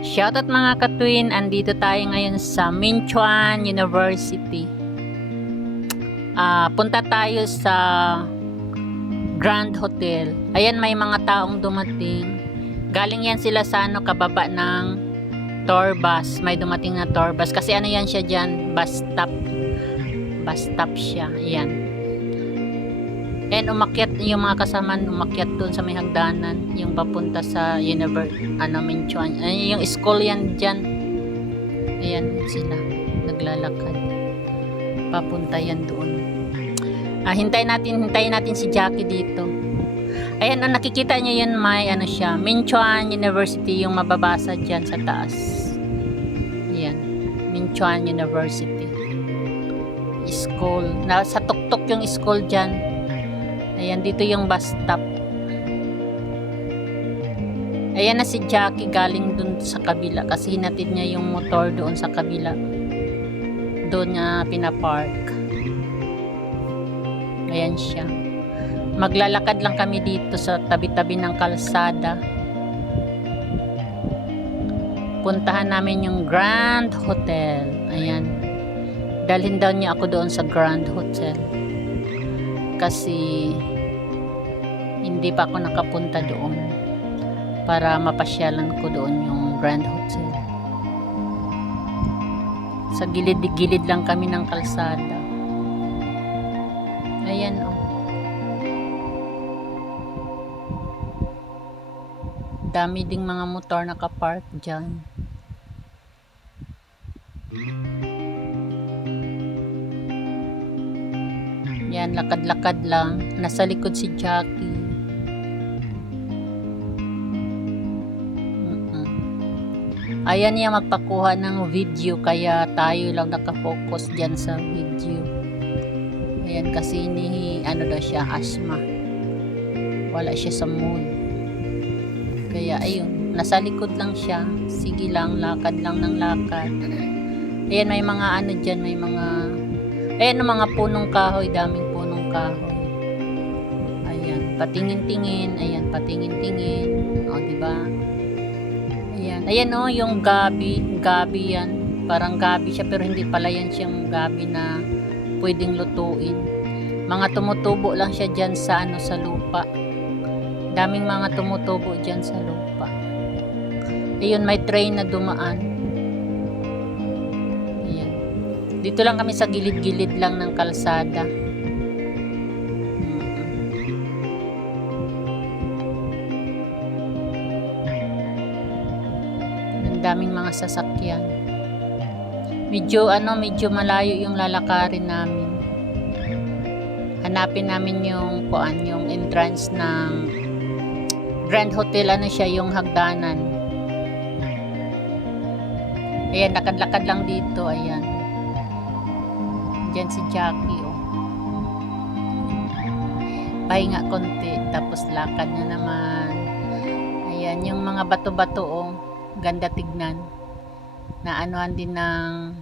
Shoutout mga katwin, andito tayo ngayon sa Minchuan University. Punta tayo sa Grand Hotel. Ayan, may mga taong dumating. Galing yan sila sa kababa ng tour bus. May dumating na tour bus. Kasi yan siya dyan, bus stop. Bus stop siya. Ayan. And umakyat yung mga kasama, umakyat doon sa may hagdanan, yung papunta sa Minchuan. Yung school yan dyan. Ayan sila, naglalakad. Papunta yan doon. Hintayin natin si Jackie dito. Ayan, nakikita niyo yun, may siya, Minchuan University, yung mababasa dyan sa taas. Ayan, Minchuan University. School. Sa tuktok yung school dyan. Ayan, dito yung bus stop. Ayan na si Jackie, galing dun sa kabila kasi hinatid niya yung motor doon sa kabila. Doon niya pinapark. Ayan siya. Maglalakad lang kami dito sa tabi-tabi ng kalsada. Puntahan namin yung Grand Hotel. Ayan. Dalhin daw niya ako doon sa Grand Hotel. Kasi hindi pa ako nakapunta doon para mapasyalan ko doon yung Grand Hotel. Sa gilid-gilid lang kami ng kalsada. Ayan oh. Dami ding mga motor nakapark dyan. Yan, lakad-lakad lang. Nasa likod si Jackie. Ayan niya magpakuha ng video, kaya tayo lang nakafocus dyan sa video. Ayan, kasi daw siya, asthma. Wala siya sa mood. Kaya ayun, nasa likod lang siya. Sige lang, lakad lang ng lakad. Ayan, may mga dyan, may mga ayan, mga punong kahoy, daming punong kahoy. Ayan, patingin-tingin, ayan, patingin-tingin. O, diba? Ayan, ayan o, yung gabi yan. Parang gabi siya, pero hindi pala yan siyang gabi na pwedeng lutuin. Mga tumutubo lang siya dyan sa sa lupa. Daming mga tumutubo dyan sa lupa. Ayun, may train na dumaan. Dito lang kami sa gilid-gilid lang ng kalsada. Ang daming mga sasakyan. Medyo malayo yung lalakarin namin. Hanapin namin yung entrance ng Grand Hotel, siya, yung hagdanan. Ayan, lakad-lakad lang dito, ayan. Diyan si Jackie oh. Pahinga konti, tapos lakad na naman. Ayan, yung mga bato-bato oh, ganda tignan. Na din ng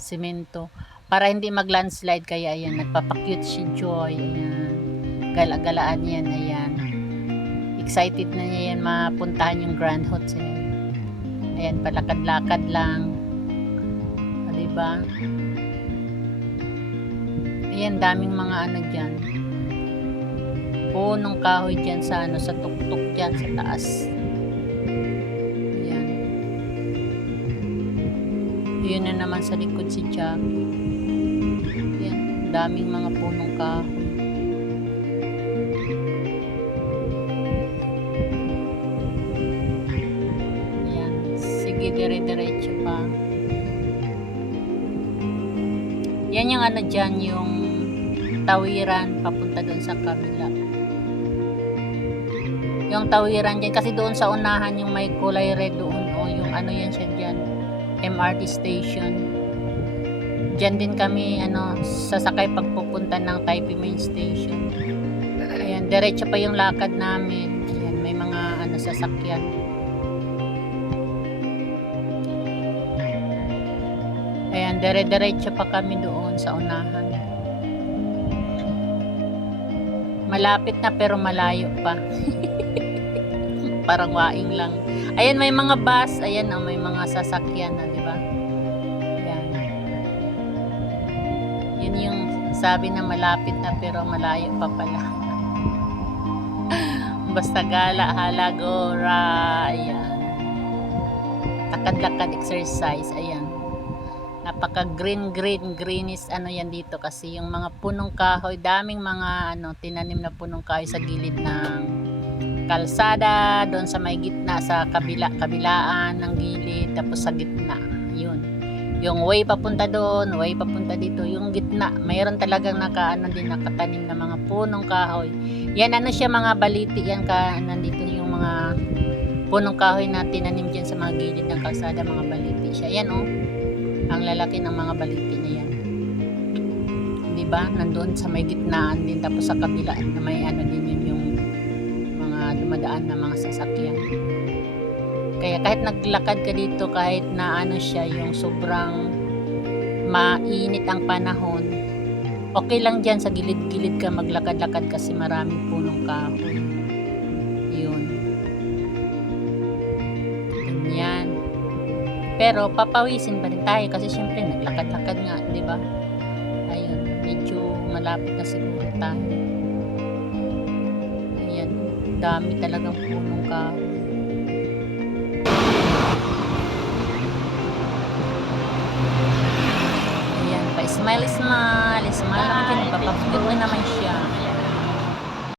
semento para hindi mag-landslide, kaya ayan, nagpapakyut si Joy. Ayan, gala-galaan yan, ayan. Excited na niya yan mapuntahan yung Grand Hotel. Ayan, palakad-lakad lang. Diba? Ayan, daming mga dyan. Punong kahoy dyan sa sa tuktok dyan sa taas. Ayan. Yun na naman sa likod si Jack. Ayan, daming mga punong kahoy. Ayan, sige, dire-diretso pa. Yan yung dyan, yung tawiran papunta doon sa kabila. Yung tawiran dyan, kasi doon sa unahan yung may kulay red doon, o yung yan siya dyan, MRT station. Dyan din kami sasakay pagpupunta ng Taipei Main Station. Ayan, diretso pa yung lakad namin. Ayan, may mga sasakyan. Ayan, dire-diretso pa kami doon sa unahan. Malapit na pero malayo pa. Parang waing lang. Ayan, may mga bus. Ayan, oh, may mga sasakyan na, di ba? Ayan. Yun yung sabi na malapit na pero malayo pa pala. Basta gala, halagora. Ayan. Lakad-lakad exercise. Ayan. Napaka greenish ano yan dito kasi yung mga punong kahoy, daming mga ano tinanim na punong kahoy sa gilid ng kalsada, doon sa may gitna sa kabilaan ng gilid, tapos sa gitna yun yung way papunta doon, way papunta dito, yung gitna mayroon talagang nakatanim na mga punong kahoy. Yan ano siya, mga baliti yan, nandito yung mga punong kahoy na tinanim dyan sa mga gilid ng kalsada, mga baliti siya. Yan oh, ang lalaki ng mga baliti na yan, di ba? Nandoon sa may gitnaan din, tapos sa kabila na may ano din yun, yung mga dumadaan na mga sasakyan. Kaya kahit naglakad ka dito, kahit na ano siya, yung sobrang mainit ang panahon, okay lang dyan sa gilid-gilid ka maglakad-lakad kasi maraming punong kahoy. Yun. Ganyan. Pero papawisin pa rin tayo kasi syempre naglakad-lakad nga, di ba? Ayun, medyo malapit na siguro tayo. Ayan, dami talagang punong kahoy. Ayan, pa-smile lang kayo, papapagod na naman siya.